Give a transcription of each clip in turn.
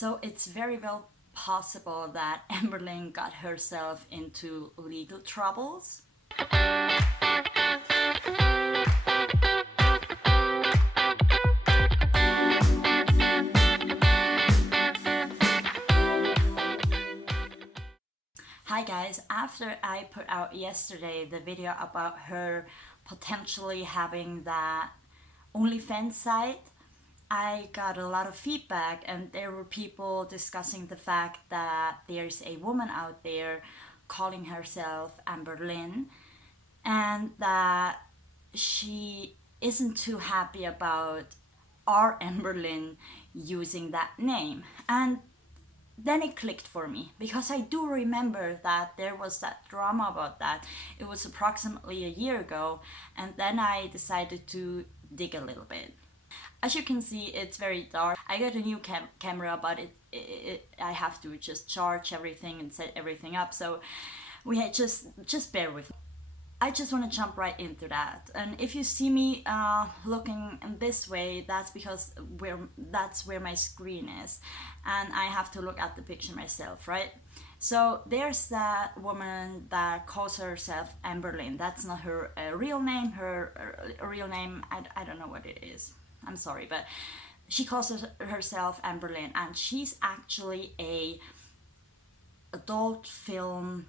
So it's very well possible that Amberlynn got herself into legal troubles. Hi guys, after I put out yesterday the video about her potentially having that OnlyFans site, I got a lot of feedback, and there were people discussing the fact that there's a woman out there calling herself Amberlynn and that she isn't too happy about our Amberlynn using that name. And then it clicked for me, because I do remember that there was that drama about that. It was approximately a year ago, and then I decided to dig a little bit. As you can see, it's very dark. I got a new camera, but I have to just charge everything and set everything up, so we had just bear with me. I just want to jump right into that. And if you see me looking in this way, that's because that's where my screen is, and I have to look at the picture myself, right? So there's that woman that calls herself Amberlynn. That's not her real name. Her real name, I don't know what it is. I'm sorry, but she calls herself Amberlynn, and she's actually a adult film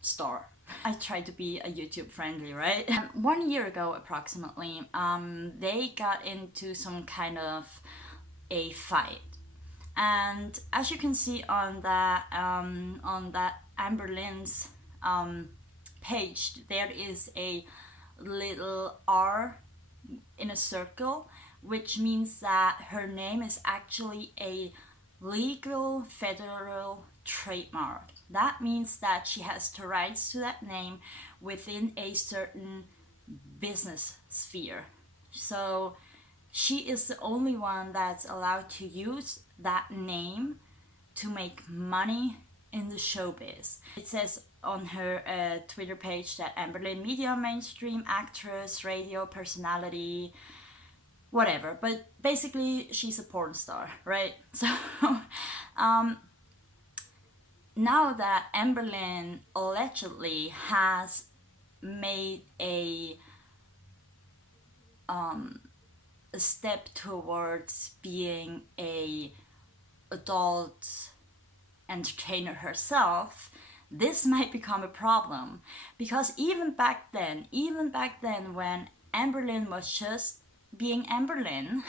star. I try to be a YouTube friendly, right? 1 year ago approximately, they got into some kind of a fight, and as you can see on that Amberlynn's page, there is a little R in a circle, which means that her name is actually a legal federal trademark. That means that she has the rights to that name within a certain business sphere. So she is the only one that's allowed to use that name to make money in the showbiz. It says on her Twitter page that Amberlynn media mainstream actress, radio personality, whatever, but basically she's a porn star, right? So now that Amberlynn allegedly has made a step towards being a adult entertainer herself, this might become a problem, because even back then when Amberlynn was just being Amberlynn,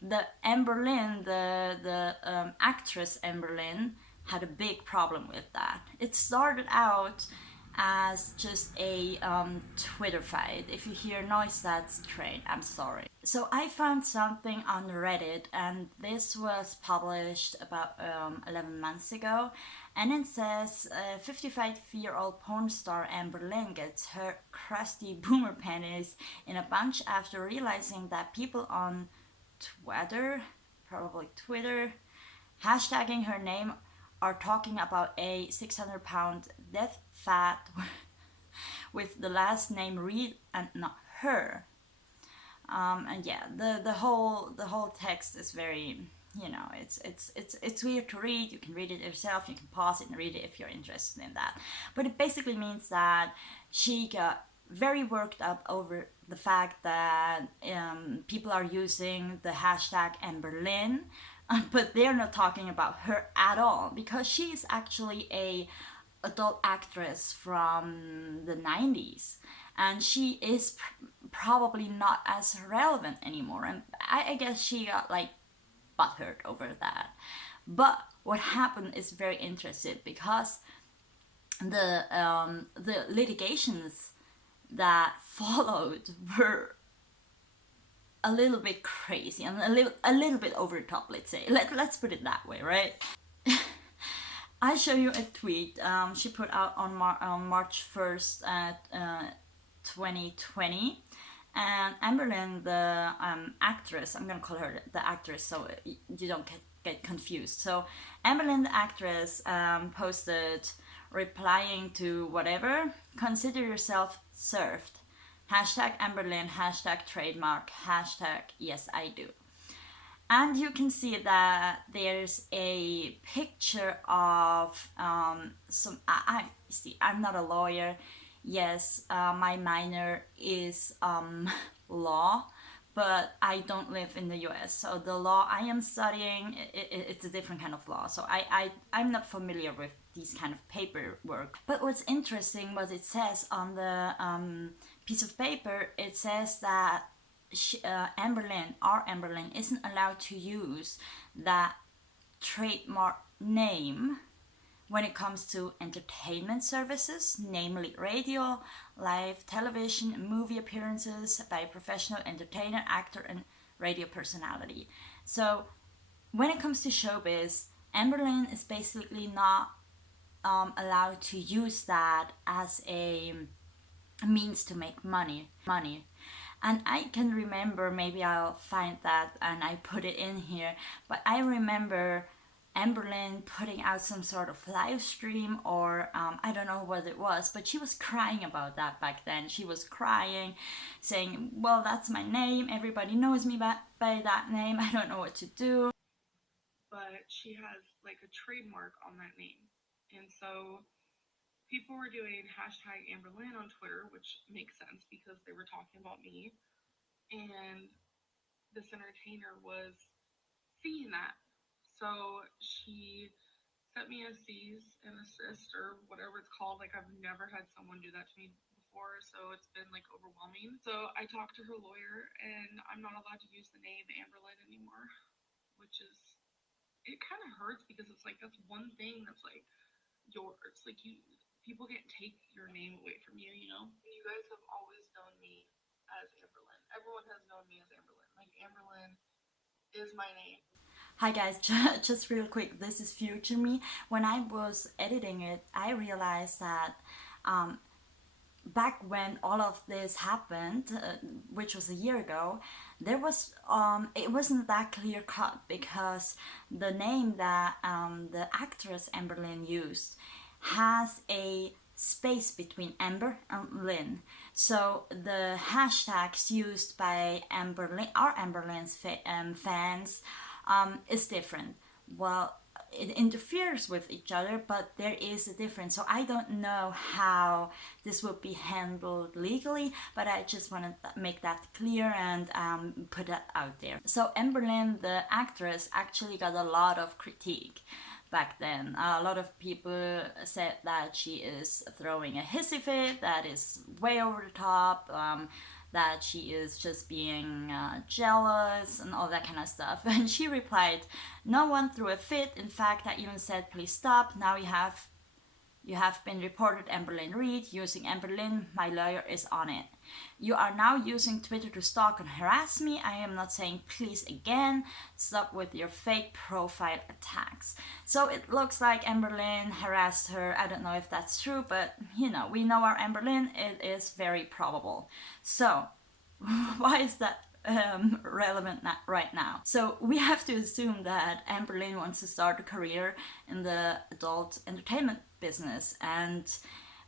the actress Amberlynn had a big problem with that. It started out as just a Twitter fight. If you hear noise, that's train. I'm sorry. So I found something on Reddit, and this was published about 11 months ago, and it says 55-year-old porn star Amberlynn gets her crusty boomer panties in a bunch after realizing that people on Twitter, probably Twitter, hashtagging her name are talking about a 600-pound death fat with the last name Reid and not her. And yeah, the whole text is very, you know, it's weird to read. You can read it yourself. You can pause it and read it if you're interested in that. But it basically means that she got very worked up over the fact that people are using the hashtag Amberlynn, but they're not talking about her at all, because she is actually a adult actress from the 90s, and she is probably not as relevant anymore, and I guess she got like butthurt over that. But what happened is very interesting, because the litigations that followed were a little bit crazy and a little bit over the top, let's say. Let's put it that way, right? I show you a tweet she put out on March 1st, 2020, and Amberlynn, the actress, I'm gonna call her the actress so you don't get confused. So Amberlynn, the actress, posted replying to whatever, consider yourself served. Hashtag Amberlynn, hashtag trademark, hashtag yes I do. And you can see that there's a picture of some. I see. I'm not a lawyer. Yes, my minor is law, but I don't live in the U.S. So the law I am studying, it's a different kind of law. So I'm not familiar with these kind of paperwork. But what's interesting, what it says on the piece of paper, it says that Amberlynn isn't allowed to use that trademark name when it comes to entertainment services, namely radio, live television, and movie appearances by a professional entertainer, actor, and radio personality. So when it comes to showbiz, Amberlynn is basically not allowed to use that as a means to make money. And I can remember, maybe I'll find that and I put it in here, but I remember Amberlynn putting out some sort of live stream, or I don't know what it was, but she was crying about that back then. She was crying, saying, well, that's my name, everybody knows me by that name, I don't know what to do. But she has like a trademark on that name. And so people were doing hashtag Amberlynn on Twitter, which makes sense because they were talking about me. And this entertainer was seeing that. So she sent me a cease and assist, or whatever it's called. Like, I've never had someone do that to me before, so it's been like overwhelming. So I talked to her lawyer, and I'm not allowed to use the name Amberlynn anymore, which is, it kind of hurts because it's like that's one thing that's like yours. Like, people can't take your name away from you, you know? You guys have always known me as Amberlynn. Everyone has known me as Amberlynn. Like, Amberlynn is my name. Hi guys, just real quick, this is future me. When I was editing it, I realized that back when all of this happened, which was a year ago, there was it wasn't that clear cut, because the name that the actress Amberlynn used has a space between Amber and Lynn. So the hashtags used by Amberlynn, our Amberlynn's fans, is different. Well, it interferes with each other, but there is a difference. So I don't know how this will be handled legally, but I just want to make that clear and put that out there. So Amberlynn, the actress, actually got a lot of critique back then. A lot of people said that she is throwing a hissy fit, that is way over the top, that she is just being jealous and all that kind of stuff. And she replied, no one threw a fit. In fact, I even said, please stop. Now you have been reported Amberlynn Reid using Amberlynn. My lawyer is on it. You are now using Twitter to stalk and harass me. I am not saying please again. Stop with your fake profile attacks. So it looks like Amberlynn harassed her. I don't know if that's true, but you know, we know our Amberlynn. It is very probable. So why is that relevant right now? So we have to assume that Amberlynn wants to start a career in the adult entertainment business, and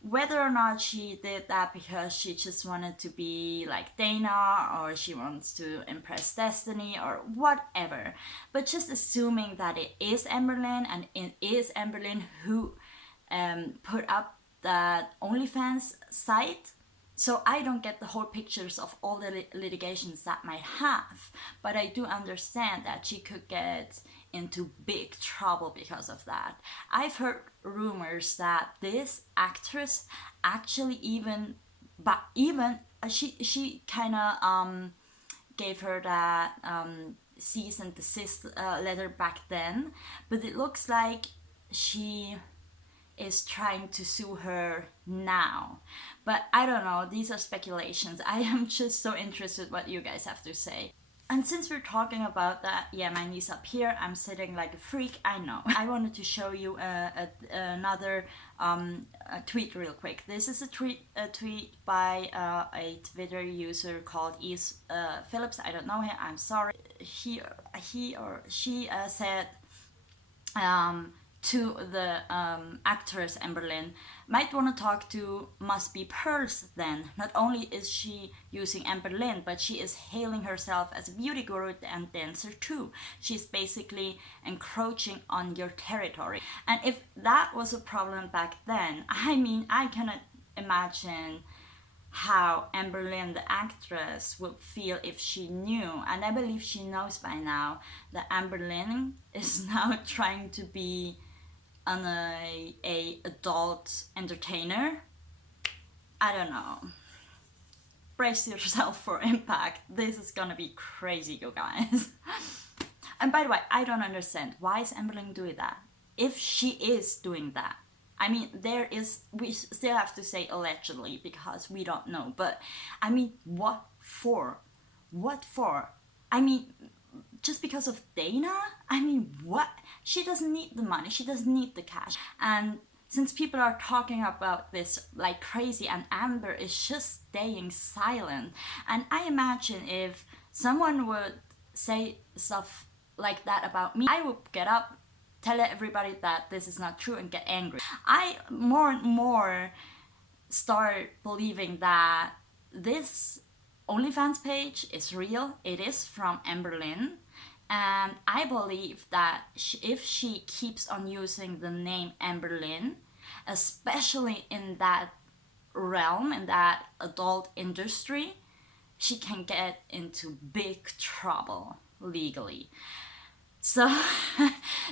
whether or not she did that because she just wanted to be like Dana, or she wants to impress Destiny, or whatever, but just assuming that it is Amberlynn, and it is Amberlynn who put up that OnlyFans site. So I don't get the whole pictures of all the litigations that might have, but I do understand that she could get into big trouble because of that. I've heard rumors that this actress actually she kind of gave her that cease and desist letter back then, but it looks like she is trying to sue her now. But I don't know, these are speculations. I am just so interested what you guys have to say. And since we're talking about that, yeah, my knee's up here, I'm sitting like a freak, I know. I wanted to show you another a tweet real quick. This is a tweet by a Twitter user called Phillips. I don't know him, I'm sorry. He or she said, to the actress Amberlynn might want to talk to must be Pearls then. Not only is she using Amberlynn, but she is hailing herself as a beauty guru and dancer too. She's basically encroaching on your territory. And if that was a problem back then, I mean, I cannot imagine how Amberlynn, the actress, would feel if she knew, and I believe she knows by now, that Amberlynn is now trying to be a adult entertainer. I don't know. Brace yourself for impact. This is gonna be crazy, you guys. And by the way, I don't understand. Why is Amberlynn doing that? If she is doing that, I mean, we still have to say allegedly because we don't know. But I mean, what for? What for? I mean, just because of Dana? I mean, what? She doesn't need the money. She doesn't need the cash. And since people are talking about this like crazy and Amber is just staying silent. And I imagine if someone would say stuff like that about me, I would get up, tell everybody that this is not true and get angry. I more and more start believing that this OnlyFans page is real. It is from Amberlynn. And I believe that if she keeps on using the name Amberlynn, especially in that realm, in that adult industry, she can get into big trouble legally. So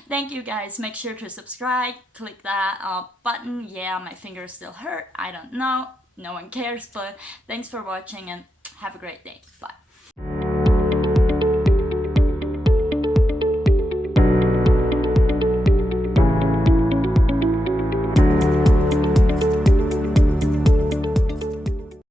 thank you guys. Make sure to subscribe, click that button. Yeah, my fingers still hurt. I don't know. No one cares, but thanks for watching and have a great day. Bye.